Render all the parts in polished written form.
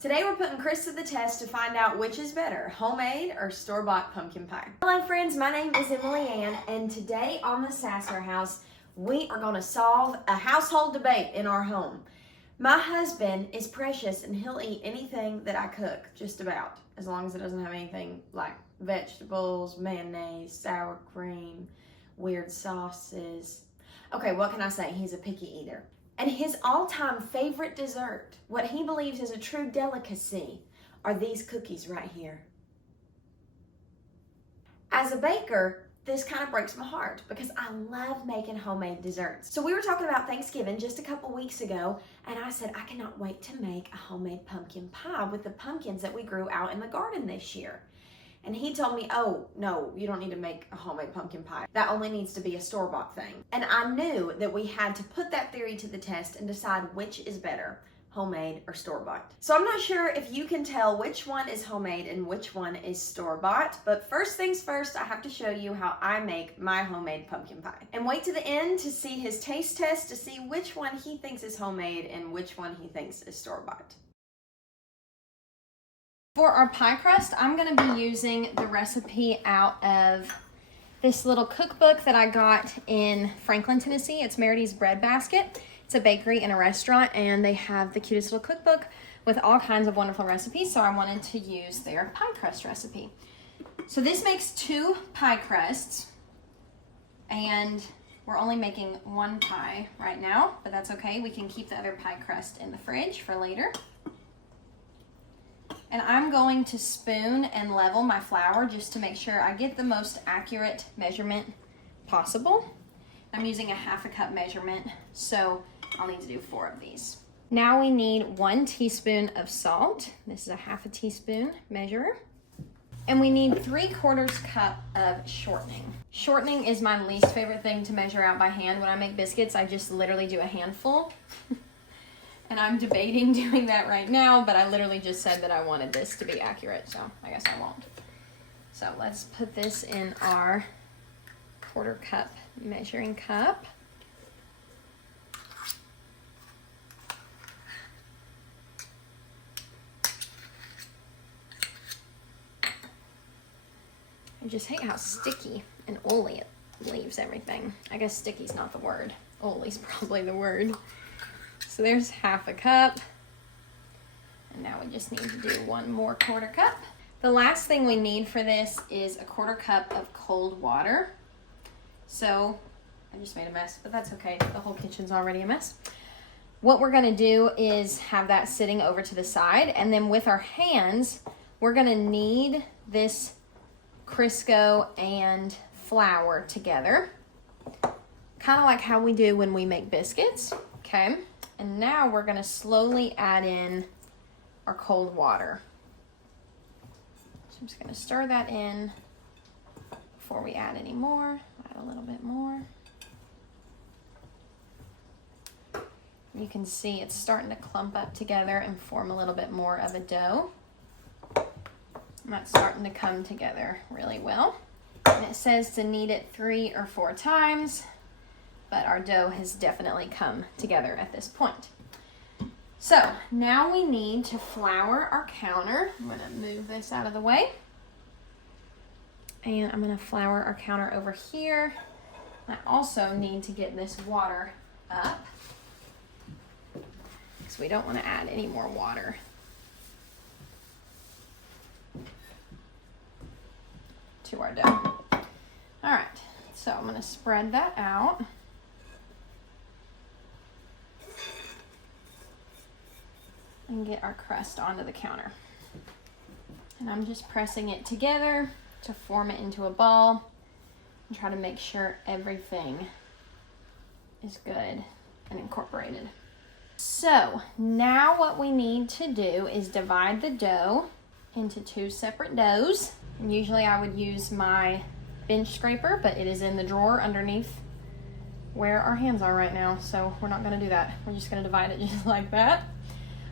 Today we're putting Chris to the test to find out which is better, homemade or store-bought pumpkin pie. Hello friends, my name is Emily Ann, and today on the Sasser House, we are going to solve a household debate in our home. My husband is precious and he'll eat anything that I cook, just about, as long as it doesn't have anything like vegetables, mayonnaise, sour cream, weird sauces. Okay, what can I say? He's a picky eater. And his all-time favorite dessert, what he believes is a true delicacy, are these cookies right here. As a baker, this kind of breaks my heart because I love making homemade desserts. So we were talking about Thanksgiving just a couple weeks ago, and I said I cannot wait to make a homemade pumpkin pie with the pumpkins that we grew out in the garden this year. And he told me, oh, no, you don't need to make a homemade pumpkin pie. That only needs to be a store-bought thing. And I knew that we had to put that theory to the test and decide which is better, homemade or store-bought. So I'm not sure if you can tell which one is homemade and which one is store-bought, but first things first, I have to show you how I make my homemade pumpkin pie. And wait to the end to see his taste test to see which one he thinks is homemade and which one he thinks is store-bought. For our pie crust, I'm going to be using the recipe out of this little cookbook that I got in Franklin, Tennessee. It's Merity's Bread Basket. It's a bakery and a restaurant, and they have the cutest little cookbook with all kinds of wonderful recipes, so I wanted to use their pie crust recipe. So this makes 2 pie crusts, and we're only making 1 pie right now, but that's okay. We can keep the other pie crust in the fridge for later. And I'm going to spoon and level my flour just to make sure I get the most accurate measurement possible. I'm using a 1/2 cup measurement, so I'll need to do 4 of these. Now we need 1 teaspoon of salt. This is a 1/2 teaspoon measure. And we need 3/4 cup of shortening. Shortening is my least favorite thing to measure out by hand. When I make biscuits, I just literally do a handful. And I'm debating doing that right now, but I literally just said that I wanted this to be accurate, so I guess I won't. So let's put this in our 1/4 cup measuring cup. I just hate how sticky and oily it leaves everything. I guess sticky's not the word. Oily's probably the word. So there's 1/2 cup. And now we just need to do 1 more 1/4 cup. The last thing we need for this is a 1/4 cup of cold water. So I just made a mess, but that's okay. The whole kitchen's already a mess. What we're gonna do is have that sitting over to the side, and then with our hands, we're gonna knead this Crisco and flour together. Kind of like how we do when we make biscuits, okay? And now we're gonna slowly add in our cold water. So I'm just gonna stir that in before we add any more. Add a little bit more. You can see it's starting to clump up together and form a little bit more of a dough. And that's starting to come together really well. And it says to knead it 3 or 4 times. But our dough has definitely come together at this point. So now we need to flour our counter. I'm gonna move this out of the way. And I'm gonna flour our counter over here. I also need to get this water up because we don't wanna add any more water. To our dough. All right, so I'm gonna spread that out. And get our crust onto the counter. And I'm just pressing it together to form it into a ball and try to make sure everything is good and incorporated. So now what we need to do is divide the dough into 2 separate doughs. And usually I would use my bench scraper, but it is in the drawer underneath where our hands are right now. So we're not gonna do that. We're just gonna divide it just like that.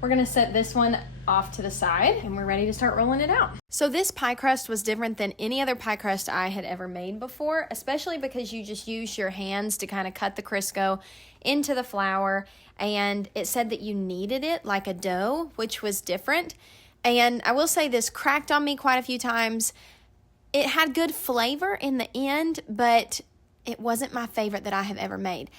We're gonna set this one off to the side and we're ready to start rolling it out. So this pie crust was different than any other pie crust I had ever made before, especially because you just use your hands to kind of cut the Crisco into the flour and it said that you kneaded it like a dough, which was different. And I will say this cracked on me quite a few times. It had good flavor in the end, but it wasn't my favorite that I have ever made.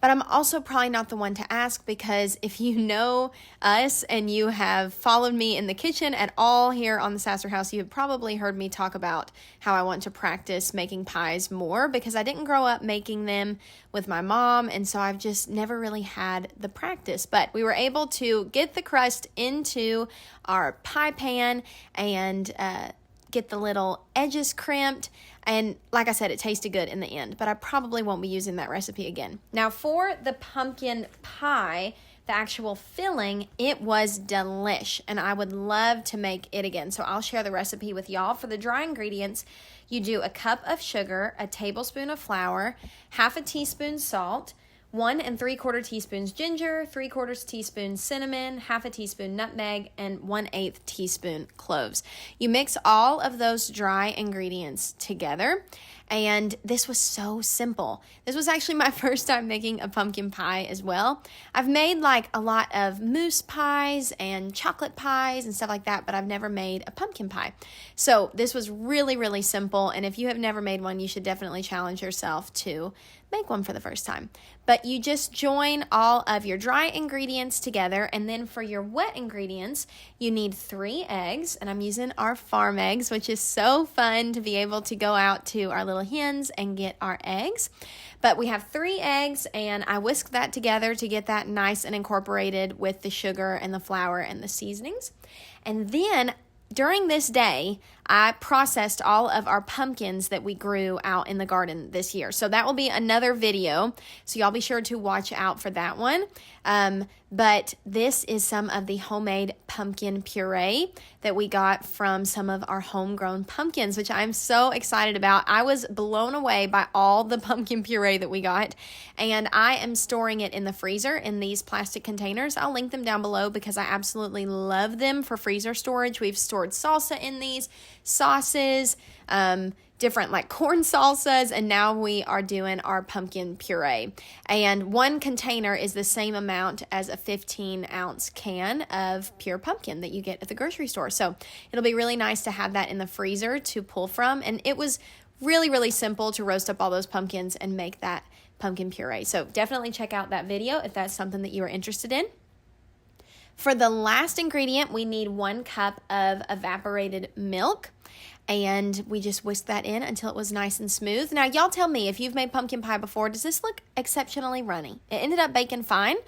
But I'm also probably not the one to ask, because if you know us and you have followed me in the kitchen at all here on the Sasser House, you have probably heard me talk about how I want to practice making pies more, because I didn't grow up making them with my mom, and so I've just never really had the practice. But we were able to get the crust into our pie pan and get the little edges crimped, and like I said, it tasted good in the end, but I probably won't be using that recipe again. Now for the pumpkin pie, the actual filling, it was delish, and I would love to make it again, so I'll share the recipe with y'all. For the dry ingredients, you do a cup of sugar, a tablespoon of flour, half a teaspoon salt, 1 3/4 teaspoons ginger, 3/4 teaspoon cinnamon, half a teaspoon nutmeg, and 1/8 teaspoon cloves. You mix all of those dry ingredients together, and this was so simple. This was actually my first time making a pumpkin pie as well. I've made like a lot of mousse pies and chocolate pies and stuff like that, but I've never made a pumpkin pie. So this was really, really simple, and if you have never made one, you should definitely challenge yourself to make one for the first time. But you just join all of your dry ingredients together, and then for your wet ingredients, you need 3 eggs, and I'm using our farm eggs, which is so fun to be able to go out to our little hens and get our eggs. But we have 3 eggs, and I whisk that together to get that nice and incorporated with the sugar and the flour and the seasonings. And then during this day, I processed all of our pumpkins that we grew out in the garden this year. So that will be another video. So y'all be sure to watch out for that one. But this is some of the homemade pumpkin puree that we got from some of our homegrown pumpkins, which I'm so excited about. I was blown away by all the pumpkin puree that we got, and I am storing it in the freezer in these plastic containers. I'll link them down below because I absolutely love them for freezer storage. We've stored salsa in these, sauces, different like corn salsas, and now we are doing our pumpkin puree. And one container is the same amount as a 15-ounce can of pure pumpkin that you get at the grocery store. So it'll be really nice to have that in the freezer to pull from. And it was really, really simple to roast up all those pumpkins and make that pumpkin puree. So definitely check out that video if that's something that you are interested in. For the last ingredient, we need 1 cup of evaporated milk, and we just whisk that in until it was nice and smooth. Now, y'all tell me, if you've made pumpkin pie before, does this look exceptionally runny? It ended up baking fine,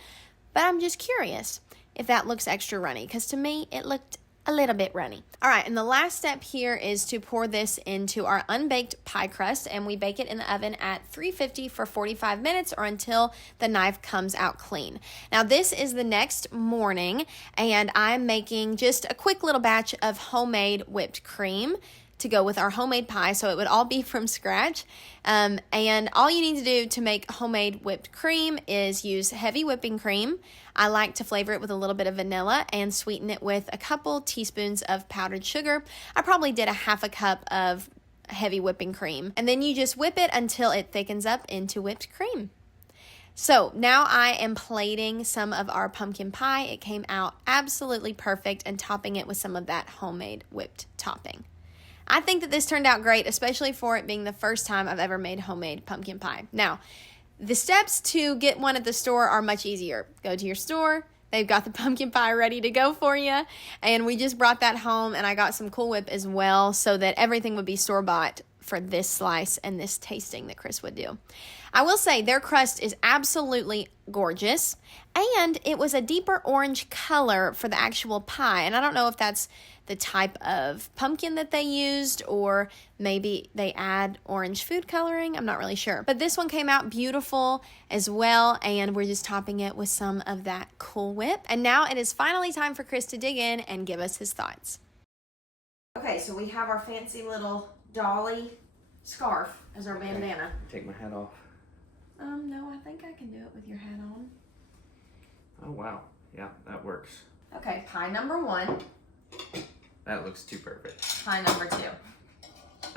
but I'm just curious if that looks extra runny, because to me, it looked a little bit runny. All right, and the last step here is to pour this into our unbaked pie crust, and we bake it in the oven at 350 for 45 minutes or until the knife comes out clean. Now, this is the next morning, and I'm making just a quick little batch of homemade whipped cream to go with our homemade pie, so it would all be from scratch. And all you need to do to make homemade whipped cream is use heavy whipping cream. I like to flavor it with a little bit of vanilla and sweeten it with a couple teaspoons of powdered sugar. I probably did a half a cup of heavy whipping cream. And then you just whip it until it thickens up into whipped cream. So now I am plating some of our pumpkin pie. It came out absolutely perfect, and topping it with some of that homemade whipped topping. I think that this turned out great, especially for it being the first time I've ever made homemade pumpkin pie. Now, the steps to get one at the store are much easier. Go to your store. They've got the pumpkin pie ready to go for you. And we just brought that home, and I got some Cool Whip as well so that everything would be store-bought for this slice and this tasting that Chris would do. I will say their crust is absolutely gorgeous, and it was a deeper orange color for the actual pie. And I don't know if that's the type of pumpkin that they used, or maybe they add orange food coloring. I'm not really sure. But this one came out beautiful as well, and we're just topping it with some of that Cool Whip. And now it is finally time for Chris to dig in and give us his thoughts. Okay, so we have our fancy little dolly scarf as our bandana. Take my hat off. No, I think I can do it with your hat on. Oh, wow. Yeah, that works. Okay, pie number 1. That looks too perfect. Pie number 2.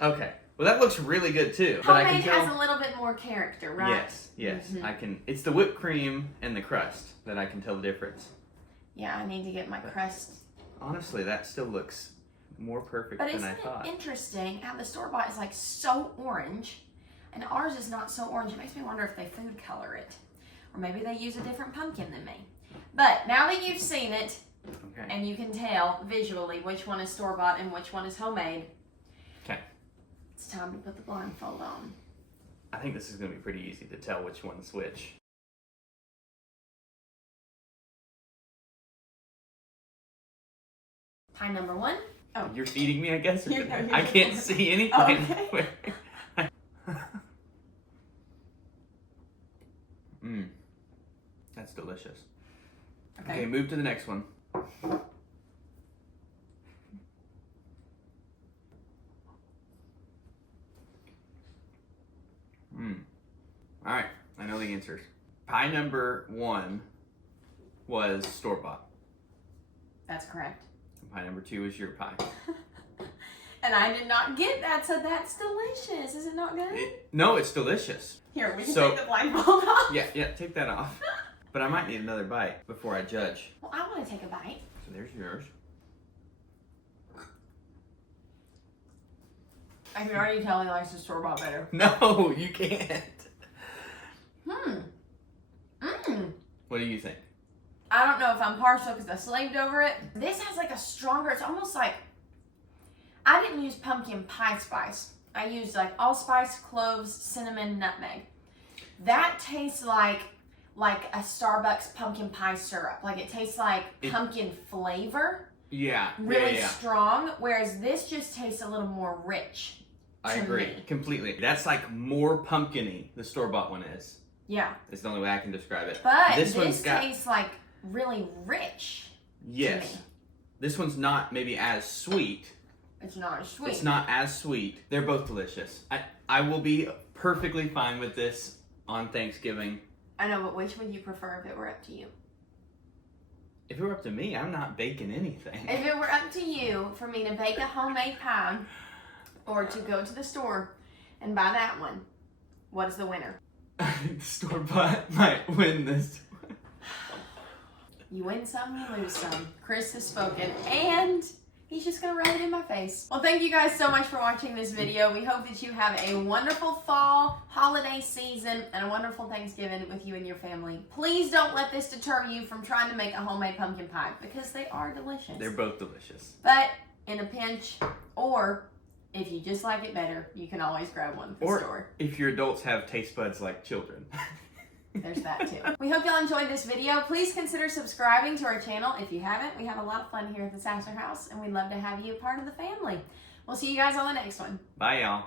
Okay, Well, that looks really good too. But I can Homemade tell... has a little bit more character, right? Yes, yes. I can. It's the whipped cream and the crust that I can tell the difference. Yeah, I need to get my crust. Honestly, that still looks more perfect than I thought. But isn't it interesting how the store-bought is like so orange, and ours is not so orange? It makes me wonder if they food color it. Or maybe they use a different pumpkin than me. But now that you've seen it, and you can tell visually which one is store-bought and which one is homemade, it's time to put the blindfold on. I think this is going to be pretty easy to tell which one's which. Pie number 1. Oh, you're feeding me, I guess? You're I can't see anything. Okay. That's delicious. Okay, move to the next one. All right, I know the answers. Pie number 1 was store-bought. That's correct. Pie number 2 is your pie. And I did not get that, so that's delicious. Is it not good? No, it's delicious. Here, we can take the blindfold off. Yeah, take that off. But I might need another bite before I judge. Well, I want to take a bite. So there's yours. I can already tell he likes the store-bought better. No, you can't. What do you think? I don't know if I'm partial because I slaved over it. This has like a stronger, it's almost like, I didn't use pumpkin pie spice. I used like allspice, cloves, cinnamon, nutmeg. That tastes like a Starbucks pumpkin pie syrup. Like it tastes like pumpkin flavor. Yeah. Really strong. Whereas this just tastes a little more rich. I agree completely. That's like more pumpkin-y, the store-bought one is. Yeah. It's the only way I can describe it. But this tastes like really rich. Yes. To me. This one's not maybe as sweet. It's not as sweet. It's not as sweet. They're both delicious. I will be perfectly fine with this on Thanksgiving. I know, but which would you prefer if it were up to you? If it were up to me, I'm not baking anything. If it were up to you for me to bake a homemade pie or to go to the store and buy that one, what is the winner? I think the store-bought might win this one. You win some, you lose some. Chris has spoken, and he's just gonna rub it in my face. Well, thank you guys so much for watching this video. We hope that you have a wonderful fall, holiday season, and a wonderful Thanksgiving with you and your family. Please don't let this deter you from trying to make a homemade pumpkin pie, because they are delicious. They're both delicious. But in a pinch, or if you just like it better, you can always grab one at the store. Or if your adults have taste buds like children. There's that too. We hope y'all enjoyed this video. Please consider subscribing to our channel if you haven't. We have a lot of fun here at the Sasser House, and we'd love to have you a part of the family. We'll see you guys on the next one. Bye, y'all.